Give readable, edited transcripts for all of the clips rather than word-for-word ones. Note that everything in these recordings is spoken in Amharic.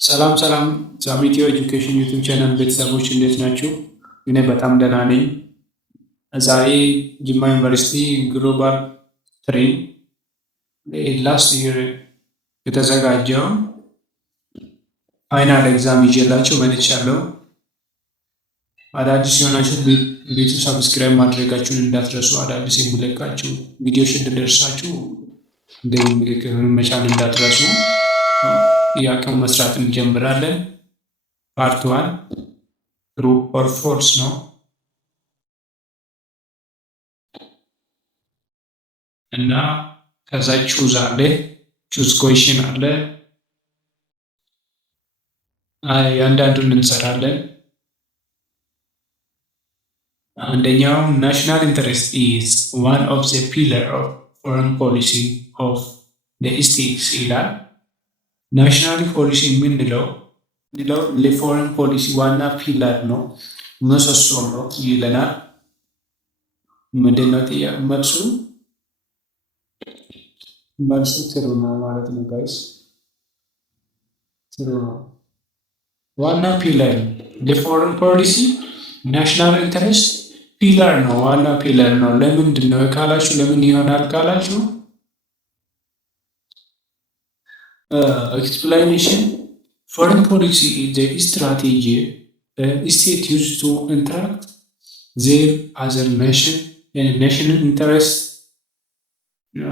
ሰላም ሰላም ሳሚቲዮ ኤጁኬሽን ዩቱብ ቻናል ቤተሰቦች እንዴት ናችሁ? እኔ በጣም ደህና ነኝ። ዛሬ ጅማ ዩኒቨርሲቲ ግሎባል ትሬን ላስት ይር የተዘጋጀው ፋይናል ኤግዛም ይዤላችሁ መጥቻለሁ። አዳዲስ የሆናችሁ ቤቱ ሰብስክራይብ ማድረጋችሁን እንዳትረሱ። አዳዲስ የሚለቃችሁ ቪዲዮዎች እንድደርሳችሁ ደወል ምልክቱን መጫን እንዳትረሱ። ጥያቄውን መስራት እንጀምራለን። ፓርት ዋን ትሩ ኦር ፎልስ ነው እና ከዛ ቹዝ አለ፣ ቹዝ ኩዌሽን አለ። ያንዳንዱን እንሰራለን። አንደኛው ናሽናል ኢንተረስት ኢዝ ዋን ኦፍ ዘ ፒለር ኦፍ ፎሬን ፖሊሲ ኦፍ ዘ ስቴትስ ይላል። ናሽናል ፖሊሲ የምንለው ለፎሬን ፖሊሲ ዋና ፒላር ነው፣ ምሰሶ ነው ይለናል። ምንድነው መልሱ? መልሱ ትሩ ነው ማለት ነው ጋይስ፣ ትሩ ነው። ዋና ፒላር ለፎሬን ፖሊሲ ናሽናል ኢንተረስት ፒላር ነው፣ ዋና ፒላር ነው። ለምንድን ነው ካላችሁ፣ ለምን ይሆናል ካላችሁ explanation. Foreign policy is the strategy state used to interact their other nation and national interests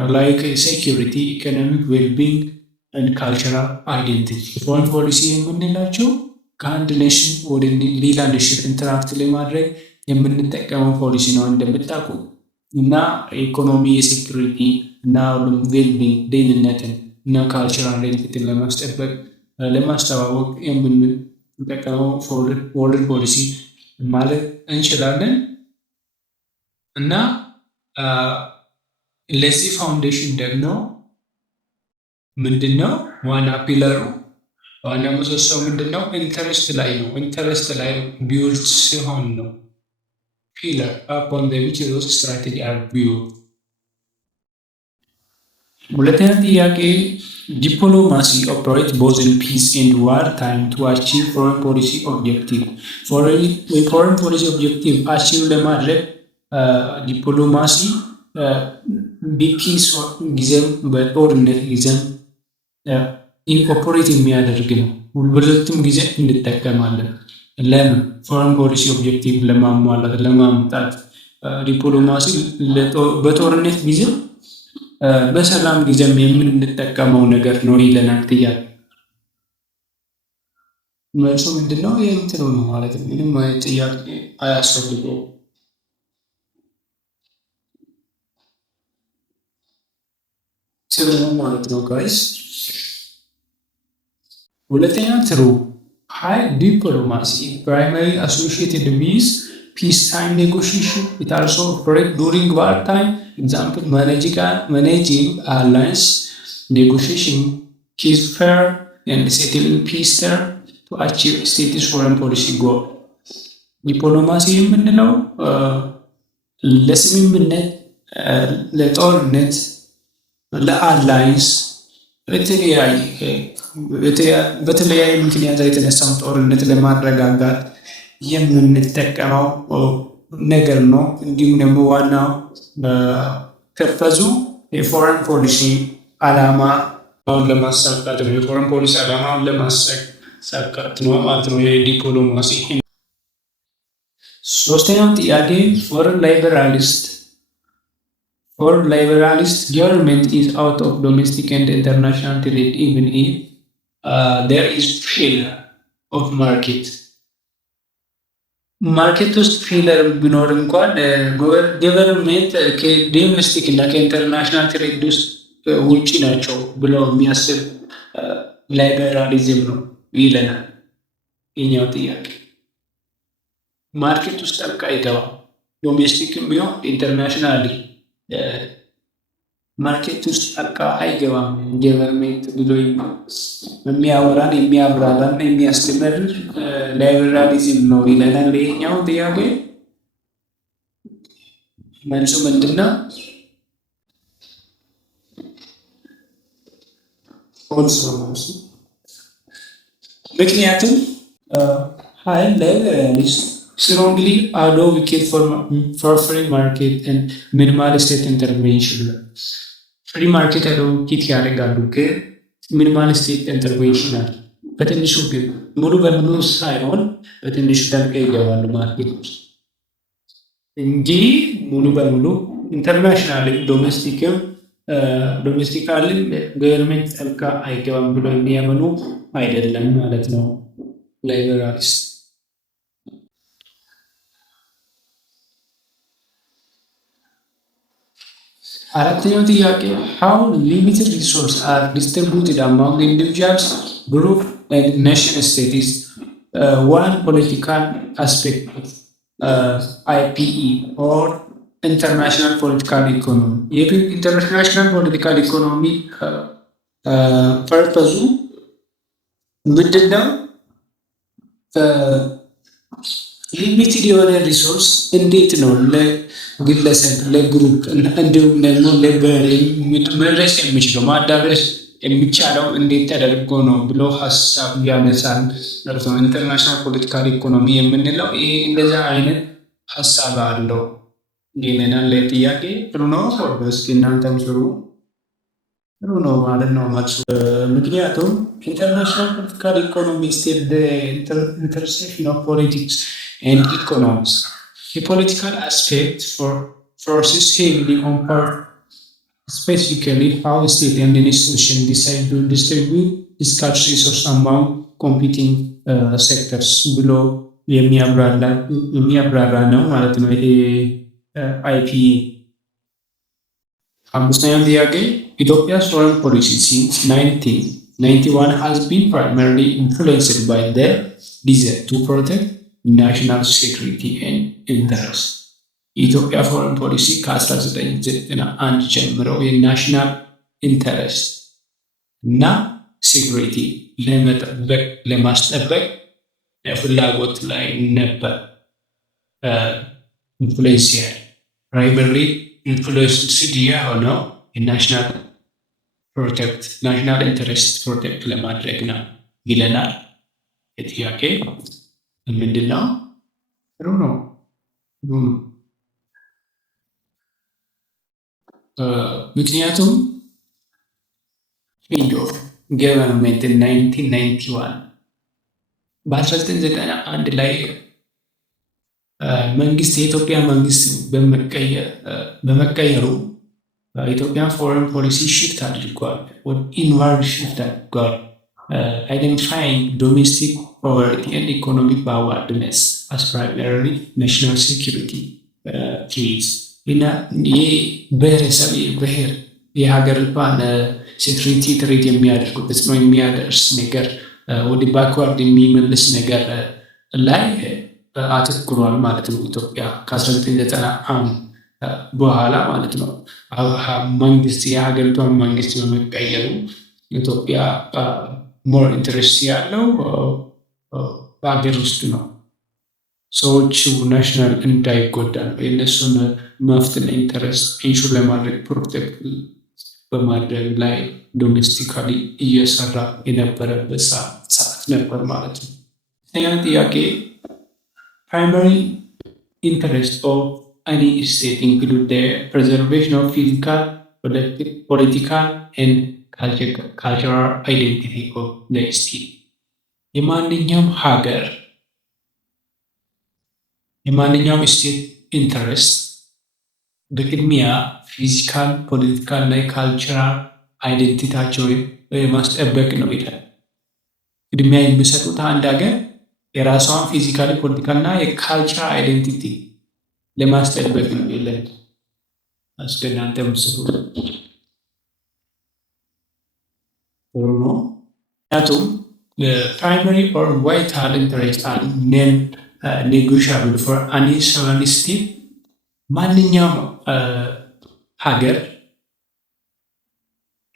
like security, economic well-being and cultural identity. Foreign policy የምንላቸው ከአንድ ኔሽን ወደ ሌላ ኔሽን ኢንተራክት ለማድረግ የምንጠቀመው ፖሊሲ ነው እንደምታውቁ እና ኢኮኖሚ፣ የሴኩሪቲ እና ዌልቢንግ ደህንነትን እና ካልቸራል አይደንቲቲን ለማስጠበቅ ለማስተዋወቅ የምንጠቀመው ፎሬን ፖሊሲ ማለት እንችላለን። እና ለዚህ ፋውንዴሽን ደግሞ ምንድነው ዋና ፒለሩ፣ ዋና ምሰሶው ምንድነው? ኢንተረስት ላይ ነው። ኢንተረስት ላይ ቢውልድ ሲሆን ነው ፒለር upon the which those strategy are built። ሁለተኛ ጥያቄ ዲፕሎማሲ ኦፐሬት ቦዝ ኢን ፒስ ኤንድ ዋር ታይም ቱ አቺቭ ፎሬን ፖሊሲ ኦብጀክቲቭ። ፎሬን ፖሊሲ ኦብጀክቲቭ አቺቭ ለማድረግ ዲፕሎማሲ በፒስ ጊዜም በጦርነት ጊዜም ኢንኮርፖሬት የሚያደርግ ነው። ሁለቱም ጊዜ እንጠቀማለን። ለምን? ፎሬን ፖሊሲ ኦብጀክቲቭ ለማሟላት ለማምጣት። ዲፕሎማሲ በጦርነት ጊዜ በሰላም ጊዜም የምንጠቀመው ነገር ነው ይለናል ጥያቄ። መልሱ ምንድነው? የእንትኑ ነው ማለት ነው። ምንም አይነት ጥያቄ አያስፈልገውም። ትሩ ነው ማለት ነው ጋይስ። ሁለተኛ ትሩ ሃይ ዲፕሎማሲ ፕራይማሪ አሶሺየትድ ዊዝ ፒስ ታይም ኔጎሽዬሽን ኢት አልሶ ኦፐሬት ዱሪንግ ዋር ታይም ኤግዛምፕል ማኔጂንግ አላያንስ ኔጎሽዬሽን ኪዝ ፌር ኤንድ ሴትሊንግ ፒስ ተርም ቱ አቺቭ ስቴትስ ፎሬን ፖሊሲ ጎል። ዲፕሎማሲ የምንለው ለስምምነት፣ ለጦርነት፣ ለአላይንስ በተለያየ ምክንያት የተነሳውን ጦርነት ለማረጋጋት የምንጠቀመው ነገር ነው። እንዲሁም ደግሞ ዋናው ፐርፐዙ የፎሬን ፖሊሲ ዓላማውን ለማሳካት ነው። የፎሬን ፖሊሲ ዓላማውን ለማሳካት ነው ማለት ነው የዲፕሎማሲ። ሶስተኛው ጥያቄ ፎሬን ሊበራሊስት government is out of domestic and international trade even if there is failure of market ውስጥ ፌለር ቢኖር እንኳን ገቨርንሜንት ከዶሜስቲክ እና ከኢንተርናሽናል ትሬድ ውስጥ ውጪ ናቸው ብለው የሚያስብ ላይበራሊዝም ነው ይለናል የኛው ጥያቄ። ማርኬት ውስጥ ጣልቃ አይገባም። ዶሜስቲክም ቢሆን ኢንተርናሽናሊ ማርኬት ውስጥ ጣልቃ አይገባም። ገቨርንሜንት ብሎ የሚያወራን የሚያብራራና የሚያስተምር ላይበራሊዝም ነው ይለናል ይሄኛው ጥያቄ። መልሱ ምንድነው? ፎልስ ነው መልሱ። ምክንያቱም ኃይል ለሪያሊስት strongly advocate for free market and minimal state intervention ፍሪ ማርኬት አድቮኬት ያደርጋሉ፣ ግን ሚኒማል ስቴት ኢንተርቬንሽን አለ። በትንሹ ግን ሙሉ በሙሉ ሳይሆን በትንሹ ጠልቀ ይገባሉ ማርኬት ውስጥ እንጂ ሙሉ በሙሉ ኢንተርናሽናል ዶሜስቲካልን ገቨርንመንት ጠልቃ አይገባም ብሎ የሚያምኑ አይደለም ማለት ነው ላይበራሊስት። አራተኛው ጥያቄ how limited resources are distributed among individuals, groups and nation states. One political aspect of IPE or international political economy. ኢንተርናሽናል ፖለቲካል ኢኮኖሚ ፐርፐዙ ምንድን ነው? ሊሚትድ የሆነ ሪሶርስ እንዴት ነው ለግለሰብ ለግሩፕ እንዲሁም ደግሞ መድረስ የሚችለው ማዳረስ የሚቻለው እንዴት ተደርጎ ነው ብሎ ሀሳብ ያነሳል። ኢንተርናሽናል ፖለቲካል ኢኮኖሚ የምንለው ይሄ እንደዛ አይነት ሀሳብ አለው። ይህንን ለጥያቄ ጥሩ ነው። እስኪ እናንተም ስሩ። ጥሩ ነው ማለት ነው መልሱ። ምክንያቱም ኢንተርናሽናል ፖለቲካል ኢኮኖሚ ስቴት ኢንተርሴክሽን ኦፍ ፖለቲክስ ኤንድ ኢኮኖሚክስ የፖለቲካል አስፔክት forces heavily on power, specifically how state and institutions decide to distribute scarce resources among competing sectors ብሎ የሚያብራራ ነው ማለት ነው ይሄ IPE። አምስተኛው ጥያቄ Ethiopia's foreign policy since 1991 has been primarily influenced by the desire to protect national security and interest. የኢትዮጵያ ፎሬን ፖሊሲ ከ1991 ጀምረው የናሽናል ኢንተረስት እና ሴኩሪቲ ለማስጠበቅ ፍላጎት ላይ ነበር። ኢንፍሉዌንሲያል ፕራይመሪ ኢንፍሉዌንስድ የሆነው የናሽናል ኢንተረስት ፕሮቴክት ለማድረግ ነው ይለናል። የጥያቄ ምንድን ነው? ጥሩ ነው። ምክንያቱም ቼንጅ ኦፍ ገቨርንመንት 1991 በ1991 ላይ የኢትዮጵያ መንግስት በመቀየሩ ኢትዮጵያ ፎሬን ፖሊሲ ሽፍት አድርጓል፣ ኢንዋርድ ሽፍት አድርጓል። አይደንቲፋይንግ ዶሜስቲክ ፖቨርቲ ኤንድ ኢኮኖሚክ ባዋርድነስ አስ ፕራይመሪ ናሽናል ሴኪሪቲ ኬዝ እና ይህ ብሔረሰብ ብሔር የሀገሪቷን ሴኩሪቲ ትሬት የሚያደርጉበት ነው የሚያደርስ ነገር ወደ ባክዋርድ የሚመልስ ነገር ላይ አተኩሯል ማለት ነው። ኢትዮጵያ ከ1991 በኋላ ማለት ነው መንግስት የሀገሪቷን መንግስት በመቀየሩ ኢትዮጵያ ሞር ኢንትረስት ያለው በሀገር ውስጥ ነው። ሰዎቹ ናሽናል እንዳይጎዳ ነው የእነሱን መፍትን ኢንተረስት ኢንሹር ለማድረግ ፕሮቴክት በማድረግ ላይ ዶሜስቲካሊ እየሰራ የነበረበት ሰዓት ነበር ማለት ነው። ኛ ጥያቄ ፕራይማሪ ኢንተረስት ኦፍ any state include the preservation of physical, political and cultural identity of the state. የማንኛውም ስቴት ኢንተረስት በቅድሚያ ፊዚካል፣ ፖለቲካል እና ካልቸራል አይደንቲታቸውን ማስጠበቅ ነው ይላል። ቅድሚያ የሚሰጡት አንድ ሀገር የራሷን ፊዚካል፣ ፖለቲካል እና የካልቸራል አይደንቲቲ ለማስጠበቅ ነው ይላል። አስገናንተ ምስሉ ሆኖ ምክንያቱም ፕራይማሪ ኦር ቫይታል ኢንተረስት አር ኔጎሻብል ፎር አኒ ሶቨሬን ስቴት ማንኛውም ሀገር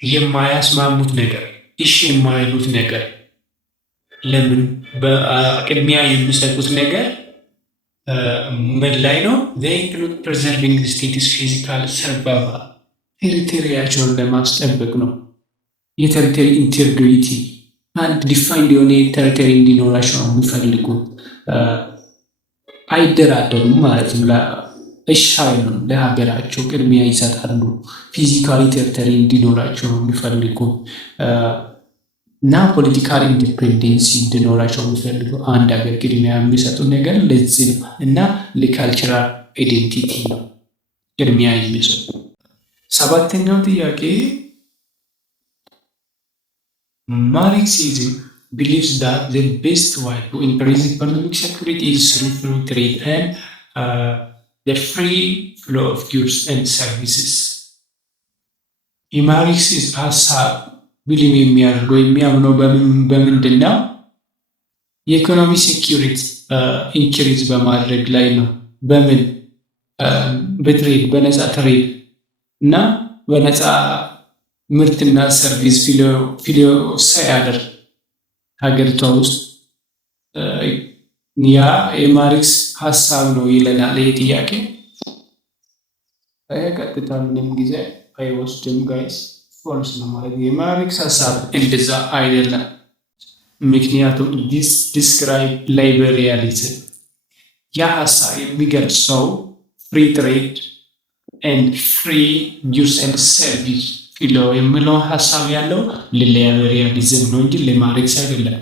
የማያስማሙት ነገር እሺ የማይሉት ነገር ለምን በቅድሚያ የሚሰጡት ነገር ምን ላይ ነው? they include preserving the state's physical survival ቴሪቶሪያቸውን ለማስጠበቅ ነው። የቴሪቶሪ ኢንቴግሪቲ አንድ ዲፋይንድ የሆነ ቴሪቶሪ እንዲኖራቸው ነው የሚፈልጉት። አይደራደሩም ማለት ነው። እሺ አይሉም፣ ለሀገራቸው ቅድሚያ ይሰጣሉ። ፊዚካሊ ቴሪቶሪ እንዲኖራቸው ነው የሚፈልጉ እና ፖለቲካል ኢንዲፔንደንሲ እንዲኖራቸው የሚፈልጉ አንድ ሀገር ቅድሚያ የሚሰጡ ነገር ለዚህ ነው እና ለካልቸራል አይዴንቲቲ ነው ቅድሚያ የሚሰጡ። ሰባተኛው ጥያቄ ማርክሲዝም believes that the best way to increase economic security is through free trade and the free flow of goods and services. የማርክሲዝም ሀሳብ ቢሊቭ የሚያደርገው የሚያምነው በምንድን ነው? የኢኮኖሚ ሴኪሪቲ ኢንክሪዝ በማድረግ ላይ ነው። በምን? በትሬድ፣ በነፃ ትሬድ እና በነፃ ምርትና ሰርቪስ ፊሎ ሳያደርግ ሀገሪቷ ውስጥ ያ የማርክስ ሀሳብ ነው ይለናል። ይህ ጥያቄ ቀጥታ ምንም ጊዜ አይወስድም ጋይስ፣ ፎርስ ነው ማለት የማርክስ ሀሳብ እንደዛ አይደለም። ምክንያቱም ዲስክራይብ ላይበሪያሊዝም ያ ሀሳብ የሚገልጸው ፍሪ ትሬድ ኤንድ ፍሪ ጉድስ ኤንድ ሰርቪስ ፊሎ የሚለው ሀሳብ ያለው ለላይበሪያሊዝም ነው እንጂ ለማርክስ አይደለም።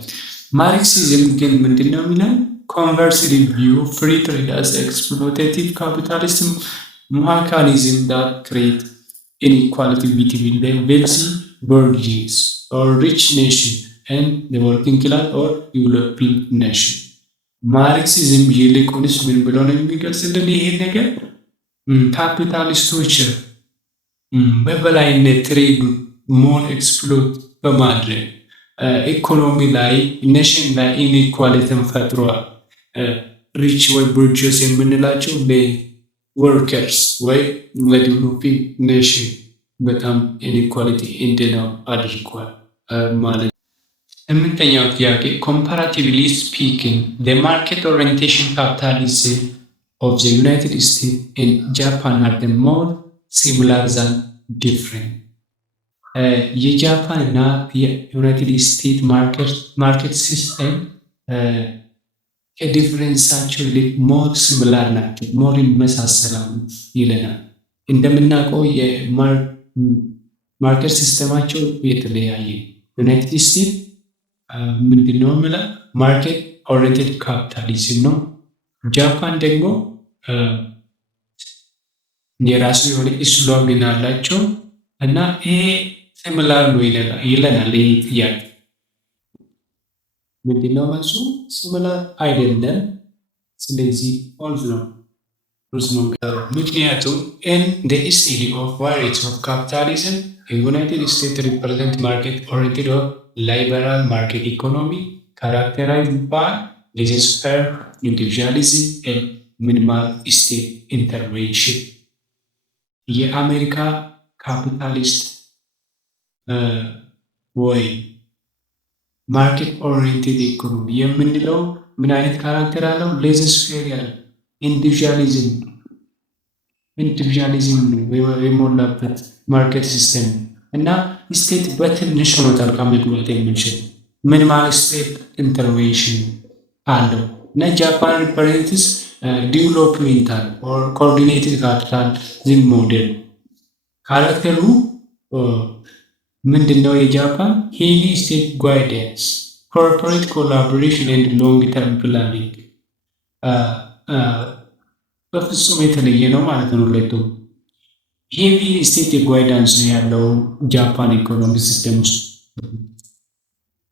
ማርክሲዝም ግን ምንድነው የሚለው? conversely view free trade as exploitative capitalism mechanism that create inequality between the wealthy bourgeois or rich nation and the working class or developing nation. ማርክሲዝም ይልቁንስ ምን ብሎ ነው የሚገልጽልን ይሄ ነገር? ካፒታሊስቶች በበላይነት ትሬዱ ሞር ኤክስፕሎት በማድረግ ኢኮኖሚ ላይ ኔሽን ላይ ኢንኢኳሊቲን ፈጥሯል። ሪች ወይ ቦርጀስ የምንላቸው ለወርከርስ ወይ ለዲቨሎፒንግ ኔሽን በጣም ኢንኢኳሊቲ እንዲኖር አድርጓል ማለት ነው። ስምንተኛው ጥያቄ ኮምፓራቲቭሊ ስፒኪንግ ዘ ማርኬት ኦሪየንቴሽን ካፒታሊዝም ኦፍ ዘ ዩናይትድ ስቴትስ ኤንድ ጃፓን አር ዘ ሞር ሲሚላር ዛን ዲፍረንት። የጃፓን እና የዩናይትድ ስቴትስ ማርኬት ሲስተም ከዲፍረንሳቸው ይልቅ ሞር ሲሚላር ናቸው፣ ሞር ይመሳሰላሉ ይለናል። እንደምናውቀው የማርኬት ሲስተማቸው የተለያየ። ዩናይትድ ስቴትስ ምንድነው የምለው ማርኬት ኦሪየንቴድ ካፒታሊዝም ነው። ጃፓን ደግሞ የራሱ የሆነ ስሎጋን አላቸው እና ይሄ ሲሚላር ነው ይለናል። ይሄ ጥያቄ ምንድነው መልሱ? ሲሚላር አይደለም። ስለዚህ ፎልስ ነው። ምክንያቱም in the study of variety of capitalism United States represent market oriented or liberal market economy characterized by laissez-faire individualism and minimal state intervention. የአሜሪካ ካፒታሊስት ወይ ማርኬት ኦሪየንቴድ ኢኮኖሚ የምንለው ምን አይነት ካራክተር አለው? ሌዝስ-ፌር ያለው ኢንዲቪዥዋሊዝም የሞላበት ማርኬት ሲስተም እና ስቴት በትንሽ ነው ጣልቃ መግባት የሚችል ሚኒማል ስቴት ኢንተርቬንሽን አለው እና ጃፓን ሪፕሬዘንትስ ዲቨሎፕሜንታል ኦር ኮኦርዲኔትድ ካፒታሊዝም ሞዴል። ካራክተሩ ምንድነው? የጃፓን ሄቪ ስቴት ጋይደንስ፣ ኮርፖሬት ኮላቦሬሽን ኤንድ ሎንግ ተርም ፕላኒንግ በፍጹም የተለየ ነው ማለት ነው። ሁለቱም ሄቪ ስቴት ጋይዳንስ ነው ያለው ጃፓን ኢኮኖሚ ሲስተም ውስጥ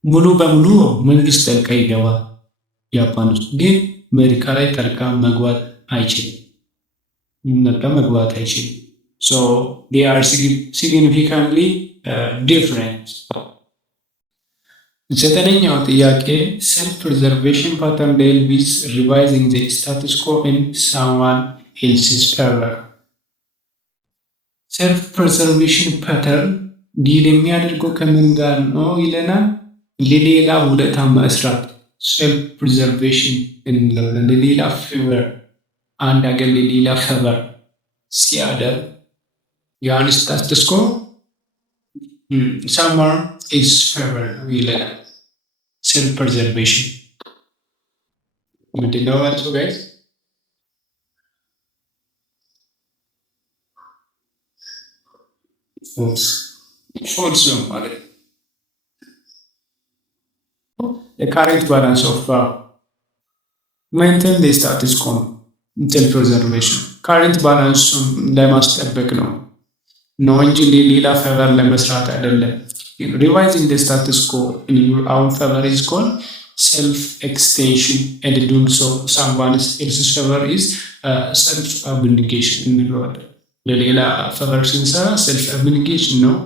ሙሉ በሙሉ መንግስት ጠልቃ ይገባል። ጃፓን ውስጥ ግን አሜሪካ ላይ ጠልቃ መግባት አይችልም። So they are significantly different. ዘጠነኛው ጥያቄ self preservation pattern deal with revising the status quo in someone else's favor. self preservation pattern ዲል የሚያደርገው ከምን ጋር ነው ይለናል? ለሌላ ውለታ መስራት self preservation እንለዋለን። ለሌላ ፌቨር፣ አንድ ሀገር ለሌላ ፌቨር ሲያደርግ ያን ስታትስ ኮ someone else's favor ይለናል። ሴልፍ ፕሬዘርቬሽን ምንድነው ማለት ነው ጋይስ? ፎልስ ነው ማለት የካሬንት ባላንስ ኦፍ ሜንቴን ስታትስ ኮ ሴልፍ ፕሬዘርቬሽን ካሬንት ባላንሱን ለማስጠበቅ ነው እንጂ ሌላ ፌቨር ለመስራት አይደለም። ሪቫይዚንግ the status quo in your own favor is called self-extension and doing so someone else's favor is self-abnegation እንለዋለን። ለሌላ ፌቨር ስንሰራ ሰልፍ አብኒጌሽን ነው።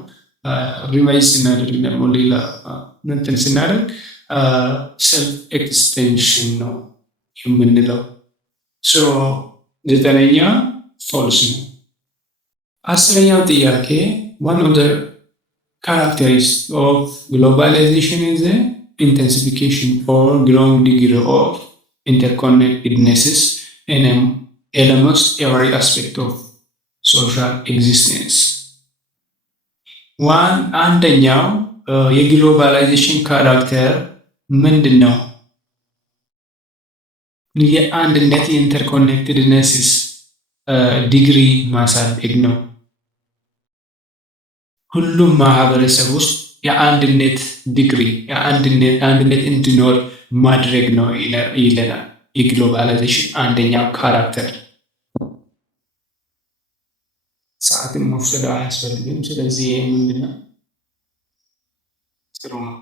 ሪቫይዝ ስናደርግ ደግሞ ሌላ እንትን ስናደርግ ሰልፍ ኤክስቴንሽን ነው የምንለው። ዘጠነኛ ፎልስ ነው። አስረኛው ጥያቄ one of the characteristics of globalization is the intensification or growing degree of interconnectednesses in almost every aspect of social existence. አንደኛው የግሎባላይዜሽን ካራክተር ምንድን ነው? የአንድነት የኢንተርኮኔክትድነስስ ዲግሪ ማሳደግ ነው። ሁሉም ማህበረሰብ ውስጥ የአንድነት ዲግሪ አንድነት እንዲኖር ማድረግ ነው ይለናል የግሎባላይዜሽን አንደኛው ካራክተር። ሰዓትን መውሰድ አያስፈልግም። ስለዚህ ይህ ምንድነው? ጥሩ ነው።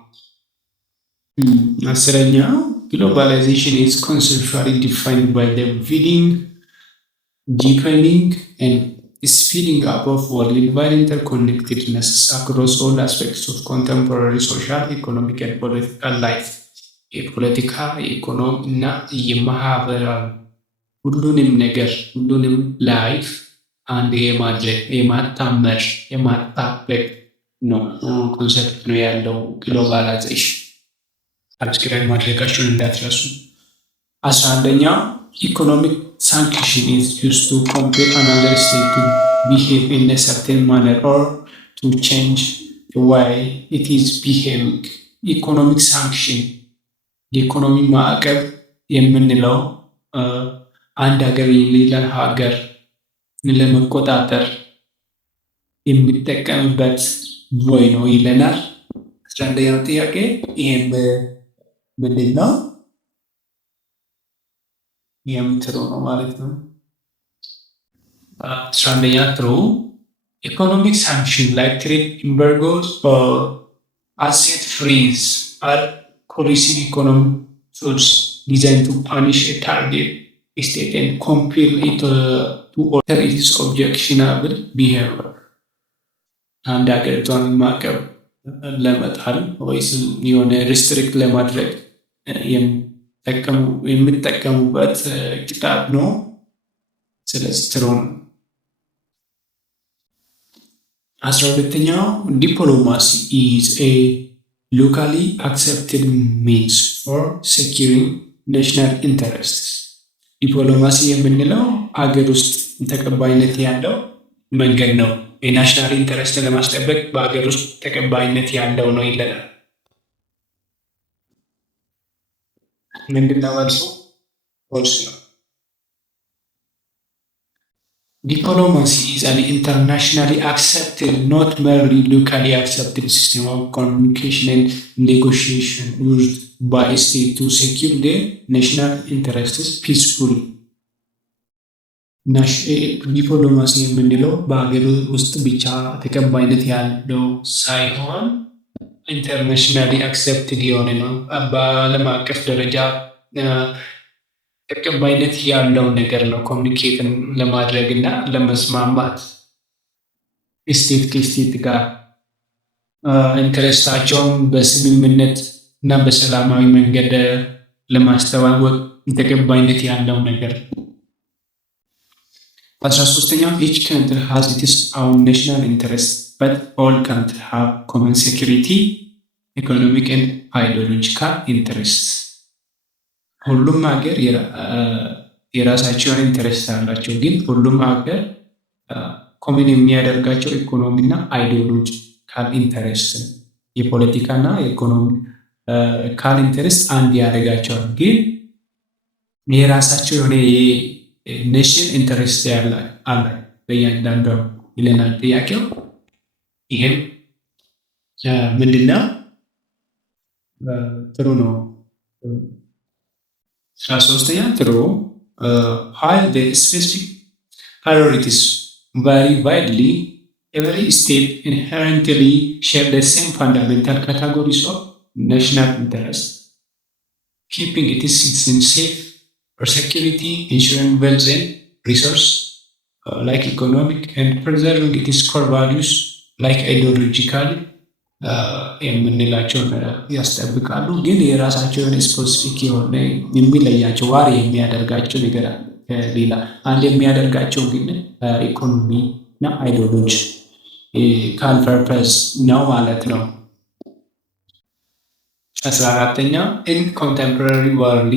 አስረኛው globalization is conceptually defined by the building, deepening, and speeding up of worldwide interconnectedness across all aspects of contemporary social, economic, and political life. የፖለቲካ የኢኮኖሚ እና የማህበራዊ ሁሉንም ነገር ሁሉንም ላይፍ አንድ የማድረግ የማጣመር የማጣበቅ ነው ኮንሰፕት ነው ያለው ግሎባላይዜሽን። ሰብስክራይብ ማድረጋችሁን እንዳትረሱ። 11ኛው ኢኮኖሚክ ሳንክሽን is used to compel another state to behave in a certain manner or to change the way it is behaving. ኢኮኖሚክ ሳንክሽን የኢኮኖሚ ማዕቀብ የምንለው አንድ ሀገር የሌላን ሀገር ለመቆጣጠር የሚጠቀምበት ወይ ነው ይለናል። 11ኛው ጥያቄ ይሄም ምንድን ነው? የምትሮ ነው ማለት ነው። 11ኛ ትሩ ኢኮኖሚክ ሳንክሽን like trade embargoes or asset freeze are coercive economic tools designed to punish a target state and compel it to alter its objectionable behavior. አንድ ሀገሪቷን ማዕቀብ ለመጣል ወይስ የሆነ ሪስትሪክት ለማድረግ የሚጠቀሙበት ኪታብ ነው። ስለዚህ ትሩ ነው። 12ኛው ዲፕሎማሲ is a locally accepted means for securing national interests. ዲፕሎማሲ የምንለው ሀገር ውስጥ ተቀባይነት ያለው መንገድ ነው። የናሽናል ኢንተረስት ለማስጠበቅ በሀገር ውስጥ ተቀባይነት ያለው ነው ይለናል። ምንድነው መልሱ? ፎልስ ነው። ዲፕሎማሲ is an internationally accepted, not merely locally accepted system of communication and negotiation used by a state to secure their national interests peacefully. ዲፕሎማሲ የምንለው በሀገር ውስጥ ብቻ ተቀባይነት ያለው ሳይሆን ኢንተርናሽናሊ አክሰፕትድ የሆነ ነው። በዓለም አቀፍ ደረጃ ተቀባይነት ያለው ነገር ነው። ኮሚኒኬትን ለማድረግ እና ለመስማማት ስቴት ከስቴት ጋር ኢንተረስታቸውን በስምምነት እና በሰላማዊ መንገድ ለማስተዋወቅ ተቀባይነት ያለው ነገር። 13ኛው each country has its own national interest but all countries have common security, economic and ideological interests. ሁሉም ሀገር የራሳቸውን ኢንተረስት አላቸው፣ ግን ሁሉም ሀገር ኮመን የሚያደርጋቸው ኢኮኖሚ እና አይዲዮሎጂካል ኢንተረስት የፖለቲካና የኢኮኖሚ ካል ኢንተረስት አንድ ያደርጋቸዋል። ግን የራሳቸው የሆነ ኔሽን ኢንተረስት አለ በእያንዳንዱ ይለናል ጥያቄው። ይህም ምንድነው? ጥሩ ነው። 13ኛ ጥሩ while the specific priorities vary widely, every state inherently share the same fundamental categories of national interest, keeping its citizens safe for security, ensuring wealth and resource like economic, and preserving its core values like ideological የምንላቸውን ያስጠብቃሉ። ግን የራሳቸው የሆነ ስፔሲፊክ የሆነ የሚለያቸው ዋሪ የሚያደርጋቸው ነገር አለ ከሌላ አንድ የሚያደርጋቸው ግን ኢኮኖሚ እና አይዲዮሎጂ ካል ፐርፐስ ነው ማለት ነው። 14ኛ in contemporary world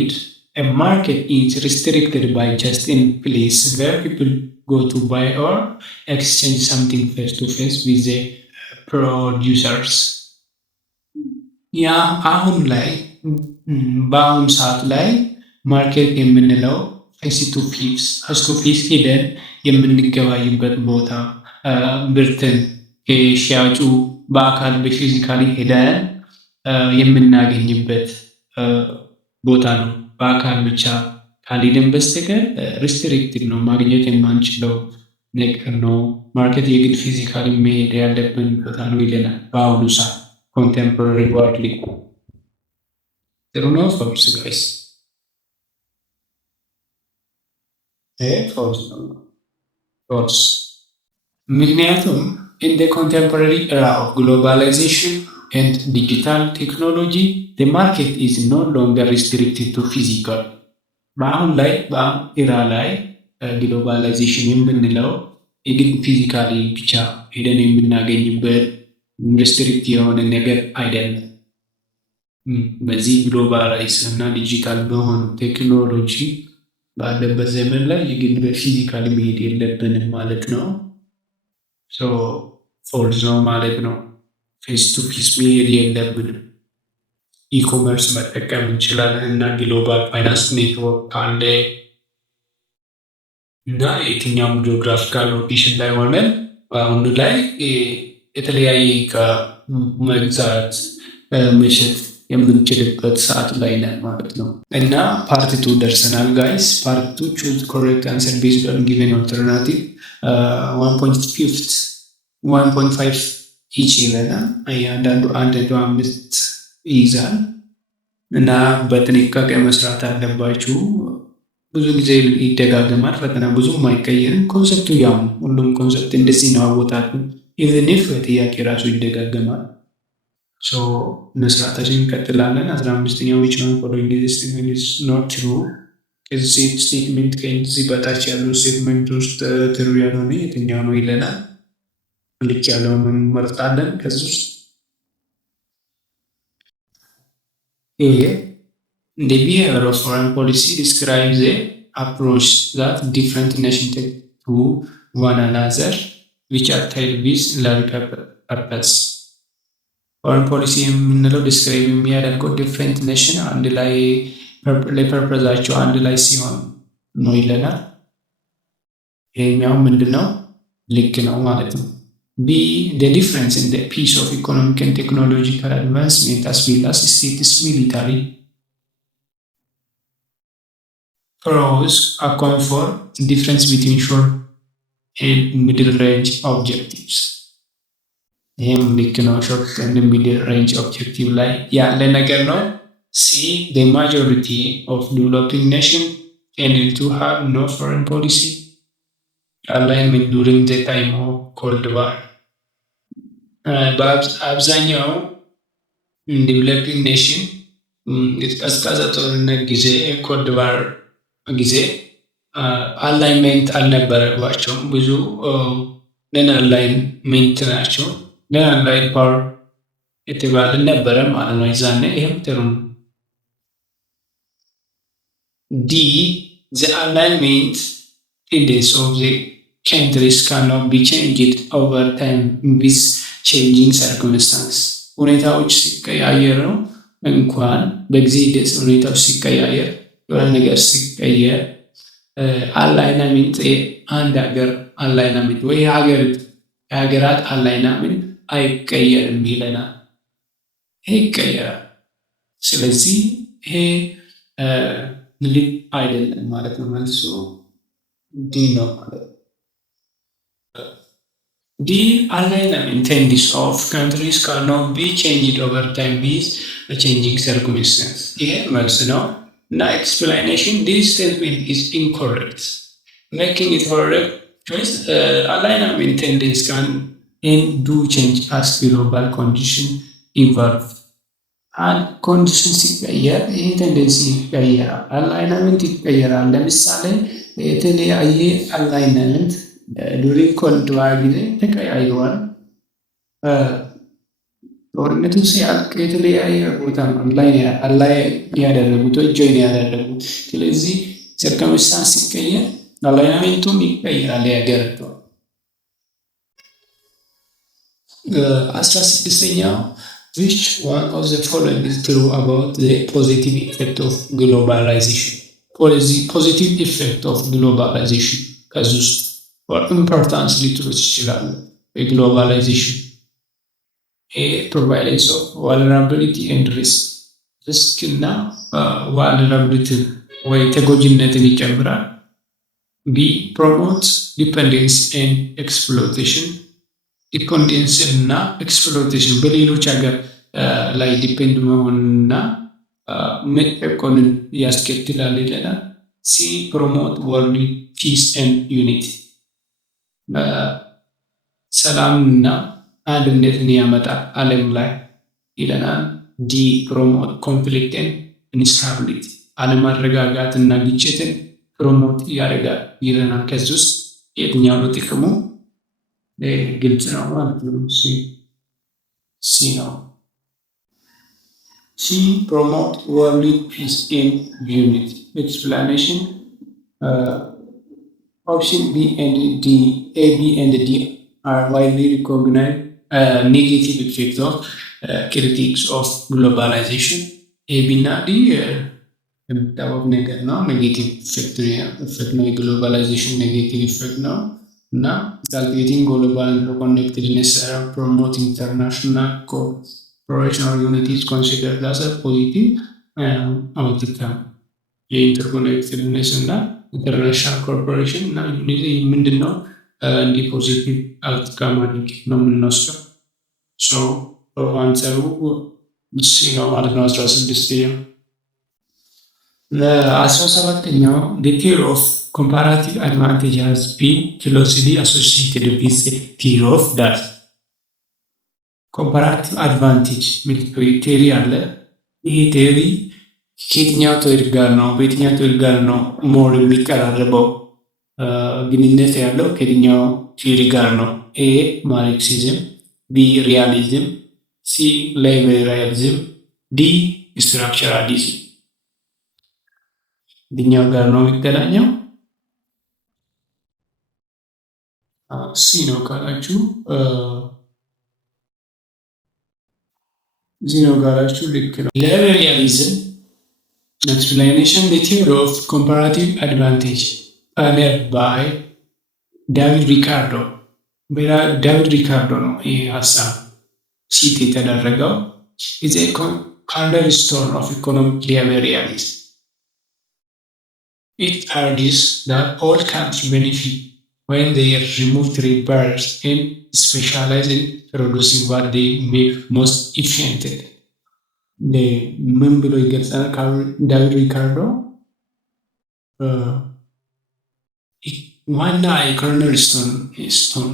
a market is restricted by just in place where people go to buy or exchange something face to face with the producers። ያ አሁን ላይ በአሁኑ ሰዓት ላይ ማርኬት የምንለው ፌስ ቱ ፌስ ሄደን የምንገባይበት ቦታ ብርትን ከሻጩ በአካል በፊዚካሊ ሄደን የምናገኝበት ቦታ ነው። በአካል ብቻ ካልሄድን በስተቀር ሪስትሪክትድ ነው፣ ማግኘት የማንችለው ነገር ነው። ማርኬት የግድ ፊዚካሊ መሄድ ያለብን ቦታ ነው ይለናል በአሁኑ ሰዓት ኮንቴምፖራሪ ወርልድ። ጥሩ ነው ፎርስ ጋይስ ፎርስ። ምክንያቱም in the contemporary era of globalization and digital technology the market is no longer restricted to physical። በአሁን ላይ በኢራ ላይ ግሎባላይዜሽን የምንለው የግድ ፊዚካሊ ብቻ ሄደን የምናገኝበት ሪስትሪክት የሆነ ነገር አይደለም። በዚህ ግሎባላይዝ እና ዲጂታል በሆኑ ቴክኖሎጂ ባለበት ዘመን ላይ የግድ በፊዚካሊ መሄድ የለብንም ማለት ነው። ፎልስ ነው ማለት ነው። ፌስ ቱ ፌስ መሄድ የለብንም። ኢኮመርስ መጠቀም እንችላለን እና ግሎባል ፋይናንስ ኔትወርክ አለ እና የትኛውም ጂኦግራፊካል ሎኬሽን ላይ ሆነን በአሁኑ ላይ የተለያየ መግዛት መሸጥ የምንችልበት ሰዓት ላይ ነን ማለት ነው። እና ፓርት ቱ ደርሰናል ጋይስ። ፓርት ቱ ቹዝ ኮሬክት አንሰር ቤዝድ ኦን ጊቨን ኦልተርናቲቭ 1.5 ኢች ይለናል። እያንዳንዱ 1.5 ይይዛል እና በጥንቃቄ መስራት አለባችሁ። ብዙ ጊዜ ይደጋገማል ፈተና ብዙም አይቀየርም። ኮንሰፕቱ ያው ሁሉም ኮንሰፕት እንደዚህ ነው አወጣጡ። ኢቨን ኢፍ ጥያቄ ራሱ ይደጋገማል። መስራታችን እንቀጥላለን። 15ኛው which one following this statement is not true? እዚህ ስቴትመንት ከዚህ በታች ያሉ ስቴትመንት ውስጥ ትሩ ያልሆነ የትኛው ነው ይለናል። ልክ ያለውን እንመርጣለን። ከዚህ ውስጥ the behavior of foreign policy describes the approach that different nations take to one another which are tied with learned purpose። ፎሬን ፖሊሲ የምንለው ዲስክራይብ የሚያደርገው ዲፍረንት ኔሽን አንድ ላይ ለፐርፐዛቸው አንድ ላይ ሲሆን ነው ይለናል። ይሄኛው ምንድነው? ልክ ነው ማለት ነው። B the difference in the piece of economic and technological advancement as well as states military pros account for difference between short and middle range objectives። ይህም ልክ ነው። ሾርት ኤንድ ሚድል ሬንጅ ኦብጀክቲቭ ላይ ያለ ነገር ነው። C the majority of developing nations tended to have no foreign policy alignment during the time of Cold War። በአብዛኛው ዲቨሎፒንግ ኔሽን ቀዝቃዛ ጦርነት ጊዜ ኮልድ ዋር ጊዜ አላይንመንት አልነበረባቸውም። ብዙ ነን አላይንመንት ናቸው። ነን አላይን ፓወር የተባለ ነበረ ማለት ነው ይዛኔ። ይህም ጥሩ ነው። D the alignment index of the countries cannot be changed over time with changing circumstances። ሁኔታዎች ሲቀያየሩ እንኳን በጊዜ ሂደት ሁኔታዎች ሲቀያየር የሆነ ነገር ሲቀየር አላይናሚንት አንድ ሀገር አላይናሚንት ወይ የሀገራት አላይናሚንት አይቀየርም ይለናል። ይሄ ይቀየራል። ስለዚህ ይሄ ልክ አይደለም ማለት ነው። መልሱ ዲ ነው ማለት ነው። ዲ alignment of countries cannot be changed over time with a changing circumstance። ይሄ መልስ ነው እና explanation this statement is incorrect. Making it correct choice alignment tendencies can and do change as global condition evolve። አንድ ኮንዲሽን ሲቀየር ይሄ ቴንደንሲ ይቀየራል፣ አላይናመንት ይቀየራል። ለምሳሌ የተለያየ አላይናመንት ዱሪንግ ኮልድ ዋር ጊዜ ተቀያይሯል። ጦርነቱ ሲያልቅ የተለያየ ቦታ ነው አላይ ያደረጉት ወይ ጆይን ያደረጉት። ስለዚህ ሰርከምስታንስ ሲቀየር አላይናመንቱም ይቀየራል ያገረው። 16ኛው which one of the following is true about the positive effect of globalization? Positive effect of globalization ከዚህ ውስጥ ኢምፖርታንስ ሊትሮች ይችላሉ። የግሎባላይዜሽን ፕሮቫይደንስ ኦፍ ቫልነራቢሊቲ ኤንድ ሪስክ እና ቫልነራቢሊቲ ወይ ተጎጂነትን ይጨምራል። ቢ ፕሮሞት ዲፐንደንስ ኤንድ ኤክስፕሎቴሽን ዲፔንደንስ እና ኤክስፕሎቴሽን በሌሎች ሀገር ላይ ዲፔንድ መሆንና መጨቆንን ያስከትላል ይለናል። ሲ ፕሮሞት ወርልድ ፒስ ኤንድ ዩኒቲ ሰላምና አንድነትን ያመጣል ዓለም ላይ ይለናል። ዲ ፕሮሞት ኮንፍሊክት ኤንድ ኢንስታቢሊቲ አለመረጋጋትና ግጭትን ፕሮሞት ያደርጋል ይለናል። ከዚህ ውስጥ የትኛው ነው ጥቅሙ? ግልጽ ነው ማለት ነው። ሲ ነው። ሲ ፕሮሞት ወርልድ ፒስ ኤንድ ዩኒቲ ኤክስፕላኔሽን option B and D, A, B and D are widely recognized negative effects of critics of globalization. A, B እና D የምታወቅ ነገር ነው። ኔጌቲቭ ኢፌክት ነው። የግሎባላይዜሽን ኔጌቲቭ ኢፌክት ነው እና ካልኩሌቲንግ ግሎባል ኢንተርኮኔክትድነስ ፕሮሞት ኢንተርናሽናል ኮኦፐሬሽን ዩኒቲስ ኮንሲደርድ አስ ፖዚቲቭ አውትካም። የኢንተርኮኔክትድነስ እና ኢንተርናሽናል ኮርፖሬሽን እና ዩኒቲ ምንድን ነው? እንዲህ ፖዚቲቭ አውትካም አድርግ ነው የምንወስደው። አንሰሩ ሲ ነው ማለት ነው። 16ኛው 17ኛው the theory of comparative advantage has been closely associated with the theory of that comparative advantage ሚል ቴሪ አለ። ይሄ ቴሪ ከየትኛው ቴሪ ጋር ነው በየትኛው ቴሪ ጋር ነው ሞር የሚቀራረበው ግንኙነት ያለው ከየትኛው ቴሪ ጋር ነው? ኤ ማርክሲዝም፣ ቢ ሪያሊዝም፣ ሲ ሊበራሊዝም፣ ዲ ስትራክቸራሊዝም። የትኛው ጋር ነው የሚገናኘው? ሲ ነው ካላችሁ ዚ ነው ካላችሁ ልክ ነው። ሊበራሊዝም explanation the theory of comparative advantage pioneered by ዳቪድ ሪካርዶ ነው ይህ ሀሳብ ሲት የተደረገው። is a cornerstone of economic liberalism. It argues that all countries benefit when they remove trade barriers and specialize in producing what they make most efficiently. ምን ብሎ ይገልጻል? ዳቪድ ሪካርዶ ዋና የኮርነር ስቶን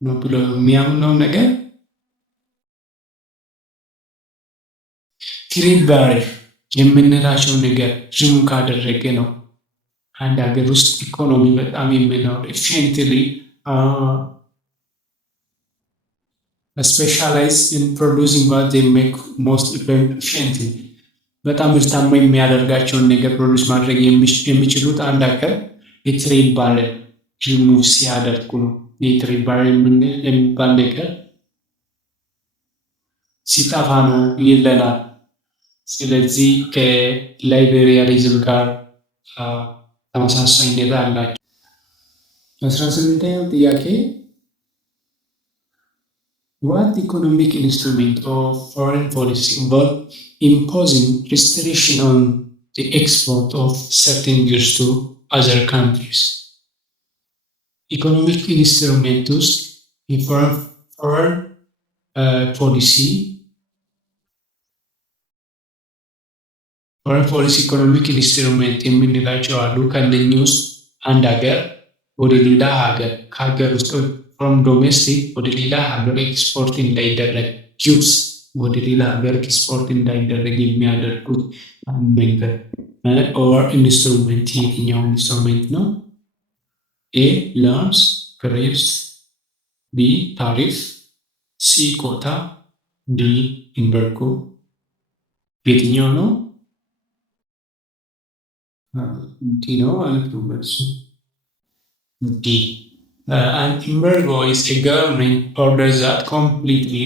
ነው ብሎ የሚያምነው ነገር ትሬድ ባሪየር የምንላቸው ነገር ሪሙቭ ካደረገ ነው አንድ ሀገር ውስጥ ኢኮኖሚ በጣም የሚኖር ኤፊሽንትሊ specialize in producing what they make most efficiently በጣም ምርታማ የሚያደርጋቸውን ነገር ፕሮዲውስ ማድረግ የሚችሉት አንድ ሀገር የትሬድ ባሪየር ሪሙቭ ሲያደርጉ ነው። የትሬድ ባሪየር የሚባል ነገር ሲጠፋ ነው ይለናል። ስለዚህ ከላይቤሪያሊዝም ጋር ተመሳሳይነት አላቸው። 18ኛው ጥያቄ What economic instrument or foreign policy involve imposing restriction on the export of certain goods to other countries? ኢኮኖሚክ ኢንስትሩሜንት ውስጥ የፎረን ፖሊሲ ኢኮኖሚክ ኢንስትሩሜንት የምንላቸው አሉ። ከእነኚህ ውስጥ አንድ ሀገር ወደ ሌላ ሀገር ከሀገር ውስጥ ፍሮም ዶሜስቲክ ወደ ሌላ ሀገር ኤክስፖርት እንዳይደረግ ጊውድስ ወደ ሌላ ሀገር ኤክስፖርት እንዳይደረግ የሚያደርጉት መንገድ ኦር ኢንስትሩሜንት የትኛው ኢንስትሩሜንት ነው? ኤ ሎንስ፣ ክሬዲት፣ ቢ ታሪፍ፣ ሲ ኮታ፣ ዲ ኢምባርጎ። የትኛው ነው? ዲ ነው ማለት ነው መልሱ። ዲ an embargo is a government order that completely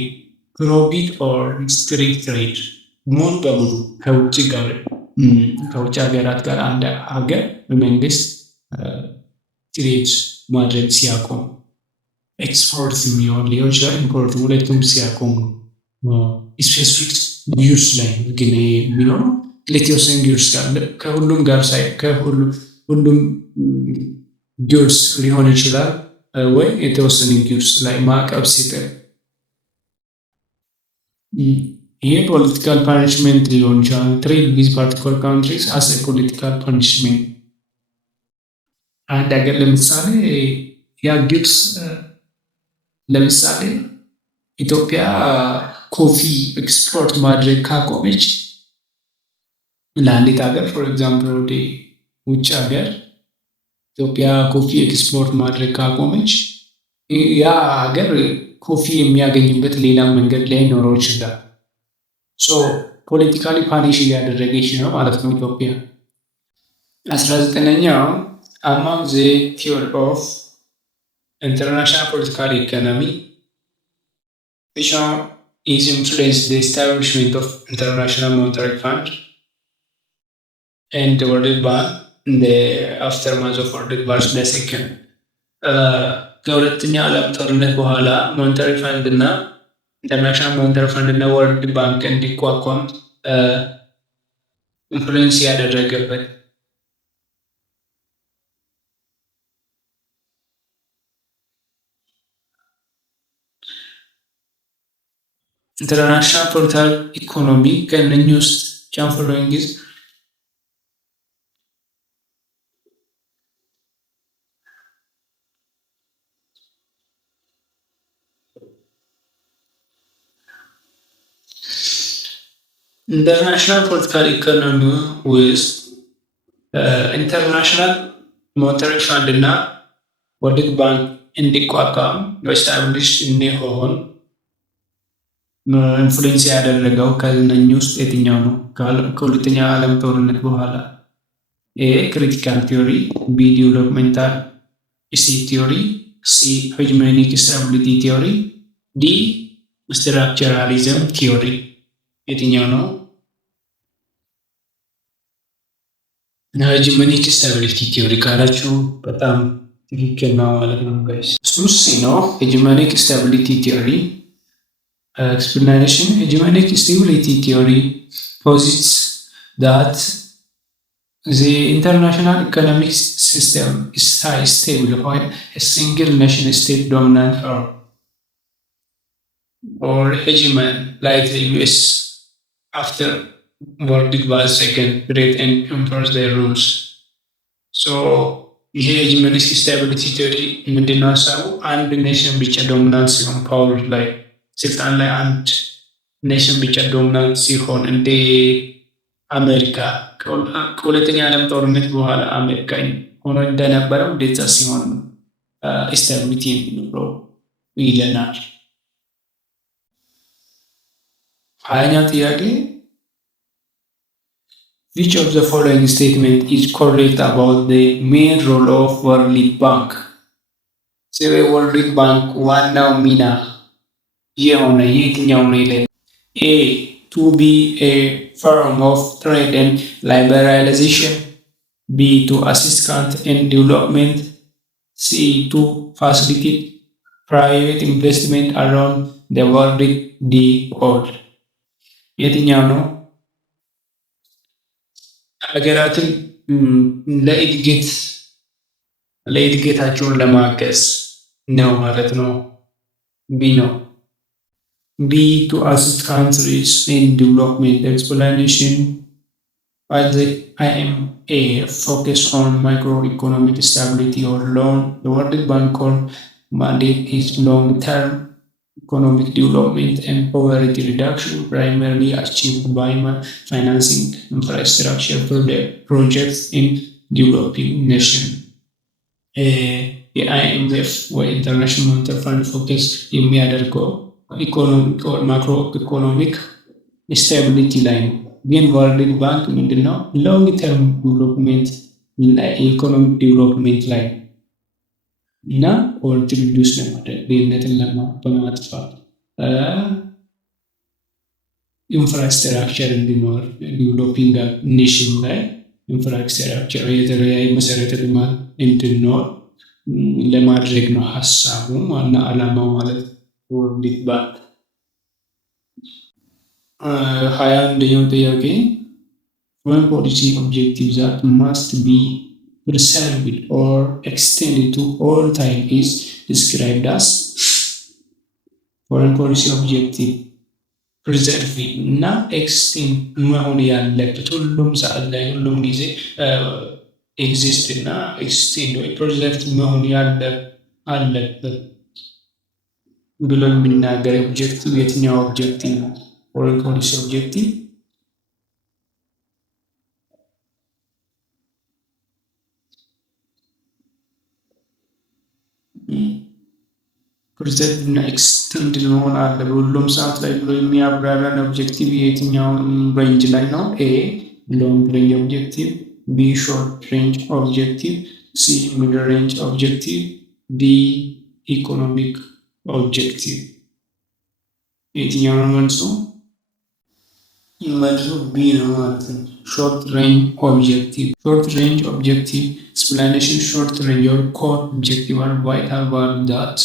prohibit or restrict trade ሙሉ በሙሉ ከውጭ ሀገራት ጋር አንድ ሀገር በመንግስት ትሬድ ማድረግ ሲያቆም ኤክስፖርት የሚሆን ሊሆን ይችላል፣ ኢምፖርት ሁለቱም ሲያቆም ስፔሲፊክ ዩርስ ላይ ግን የሚኖረው ለተወሰኑ ዩርስ ጋር ከሁሉም ጋር ሁሉም ጊውርስ ሊሆን ይችላል ወይ የተወሰኑ ጊውርስ ላይ ማዕቀብ ሲጥል ይሄ ፖለቲካል ፓኒሽመንት ሊሆን ይችላል። ትሬድ ዊዝ ፓርቲኩላር ካንትሪስ አስ ፖለቲካል ፓኒሽመንት። አንድ ሀገር ለምሳሌ ያ ግብፅ ለምሳሌ ኢትዮጵያ ኮፊ ኤክስፖርት ማድረግ ካቆመች ለአንዲት ሀገር ፎር ኤግዛምፕል ወደ ውጭ ሀገር ኢትዮጵያ ኮፊ ኤክስፖርት ማድረግ ካቆመች ያ ሀገር ኮፊ የሚያገኝበት ሌላ መንገድ ላይ ኖረው ይችላል። ሶ ፖለቲካሊ ፓኒሽ እያደረገች ነው ማለት ነው ኢትዮጵያ። 19ኛው among the theory of international political economy which one is influenced the establishment of International Monetary Fund and the World Bank in the aftermath of World War II? ከሁለተኛው ዓለም ጦርነት በኋላ ሞኔታሪ ፋንድ እና ኢንተርናሽናል ሞኔታሪ ፋንድ እና ወርልድ ባንክ እንዲቋቋም ኢንፍሉዌንስ ያደረገበት ኢንተርናሽናል ፖለቲካል ኢኮኖሚ ከእነኚህ ውስጥ ፎሎዊንግ ኢንተርናሽናል ፖለቲካል ኢኮኖሚ ውስጥ ኢንተርናሽናል ሞኔታሪ ፋንድ እና ወርልድ ባንክ እንዲቋቋም በስታብሊሽ እንዲሆን ኢንፍሉዌንስ ያደረገው ከእነኚህ ውስጥ የትኛው ነው? ከሁለተኛ ዓለም ጦርነት በኋላ ኤ ክሪቲካል ቲዮሪ፣ ቢ ዲቨሎፕመንታል ስቴት ቲዮሪ፣ ሲ ሄጅሞኒክ ስታቢሊቲ ቲዮሪ፣ ዲ ስትራክቸራሊዝም ቲዮሪ። የትኛው ነው? ሄጅሞኒክ ስታቢሊቲ ቲዮሪ ካላችሁ በጣም ትክክል ነው ማለት ነው ጋይስ። እሱ ሲ ነው። ሄጅሞኒክ ስታቢሊቲ ቲዮሪ explanation. Hegemonic stability theory posits that the international economic system is stable while a single nation state dominant or hegemon like the US after World War II period and enforce their rules. So ይሄ ሄጂሞኒክ ስታቢሊቲ ቲዮሪ ምንድነው ሀሳቡ? አንድ ኔሽን ብቻ ዶሚናንት ሲሆን ፓወር ላይ ስልጣን ላይ አንድ ኔሽን ብቻ ዶሚናንት ሲሆን እንደ አሜሪካ ከሁለተኛ ዓለም ጦርነት በኋላ አሜሪካ ሆኖ እንደነበረው እንደዛ ሲሆን ስታቢሊቲ የሚኖረው ይለናል። 20ኛው ጥያቄ which of the following statement is correct about the main role of World Bank? ስለ ወርልድ ባንክ ዋናው ሚና የሆነ የትኛው ነው ይላል። ኤ to be a form of trade and liberalization. B. To assist country in development. C. To facilitate private investment around the world. D. All. የትኛው ነው? ሀገራትን ለእድገታቸውን ለማገዝ ነው ማለት ነው። ቢ ነው። B. To assist countries in development. Explanation. While the IMA focus on microeconomic stability or loan, the World Bank mandate is long-term economic development and poverty reduction, primarily achieved by financing infrastructure projects in developing nations. የአይኤምኤፍ ወይ ኢንተርናሽናል ሞኔታሪ ፈንድ ፎከስ የሚያደርገው ማክሮ ኢኮኖሚክ ስታቢሊቲ ላይ ነው። ግን ወርልድ ባንክ ምንድነው? ሎንግ ተርም ዲቨሎፕመንት ኢኮኖሚክ ዲቨሎፕመንት ላይ እና ፖቨርቲ ሪዱስ ለማድረግ ድህነትን በማጥፋት ኢንፍራስትራክቸር እንዲኖር ዲቨሎፒንግ ኔሽን ላይ ኢንፍራስትራክቸር የተለያዩ መሰረተ ልማት እንዲኖር ለማድረግ ነው ሀሳቡ ዋና ዓላማው ማለት ወርልድ ባንክ። 21ኛው ጥያቄ foreign policy objectives that must be preserved or extended to all time is described as foreign policy objective preserve እና ኤክስቴንድ መሆን ያለበት ሁሉም ሰዓት ላይ ሁሉም ጊዜ ኤግዚስት እና ኤክስቴንድ ወይ ፕሬዘርቭ መሆን አለበት ብሎ የሚናገር ኦብጀክቲቭ የትኛው ኦብጀክቲቭ ነው? ፎሬን ፖሊሲ ኦብጀክቲቭ ፕሬዘርቭ እና ኤክስቴንድ መሆን አለ በሁሉም ሰዓት ላይ ብሎ የሚያብራራን ኦብጀክቲቭ የትኛው ሬንጅ ላይ ነው? ኤ ሎንግ ሬንጅ ኦብጀክቲቭ፣ ቢ ሾርት ሬንጅ ኦብጀክቲቭ፣ ሲ ሚድ ሬንጅ ኦብጀክቲቭ፣ ዲ ኢኮኖሚክ ኦብጀክቲቭ። የትኛው ነው መልሱ? መልሱ ቢ ነው ማለት ነው። ሾርት ሬንጅ ኦብጀክቲቭ። ሾርት ሬንጅ ኦብጀክቲቭ explanation. Short range or core objective are vital values that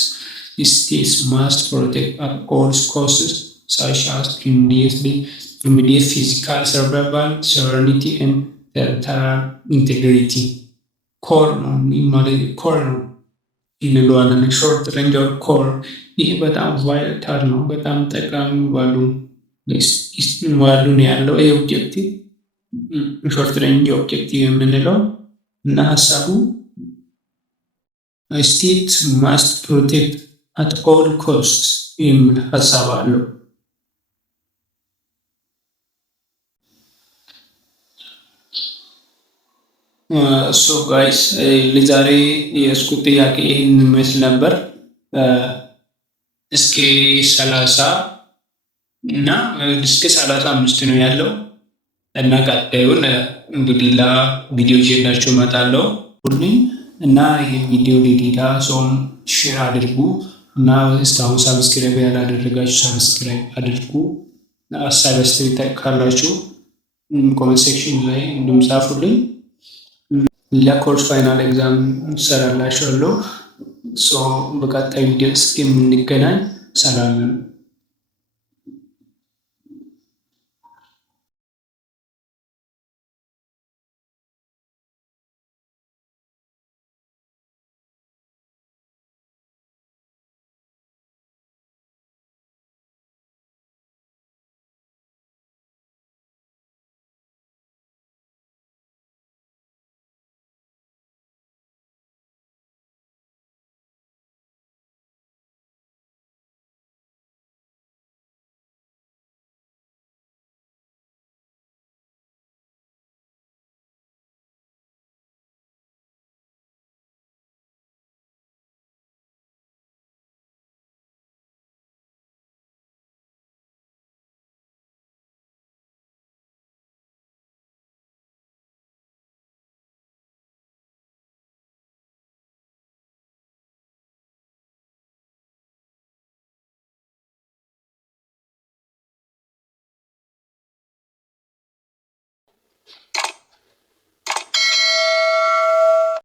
states must protect at all costs, such as immediate physical survival, sovereignty, and territorial integrity. ኮር ነው ማለት ኮር ነው እንለዋለን። ሾርት ሬንጅ ኦር ኮር ይህ በጣም ቫይታል ነው፣ በጣም ጠቃሚ ባሉን ያለው ይህ ኦብጀክቲቭ ሾርት ሬንጅ ኦብጀክቲቭ የምንለው እና ሀሳቡ ስቴት ማስት ፕሮቴክት አት ኦል ኮስት የሚል ሀሳብ አለው። ሶ ጋይስ ለዛሬ የስኩት ጥያቄ ይህን ይመስል ነበር። እስከ 30 እና እስከ 35 ነው ያለው እና ቀጣዩን እንግዲህ ቪዲዮ ይዤላችሁ እመጣለሁ ሁሉም እና ይሄን ቪዲዮ ለሌላ ሰውም ሼር አድርጉ እና እስካሁን ሰብስክራይብ ያላደረጋችሁ ሰብስክራይብ አድርጉ። ሀሳብ አስተያየት ካላችሁ ኮሜንት ሴክሽን ላይ ጻፉልኝ። ለኮርስ ፋይናል ኤግዛም ሰራላችኋለሁ። በቀጣይ ቪዲዮ እስከምንገናኝ ሰላም ነው።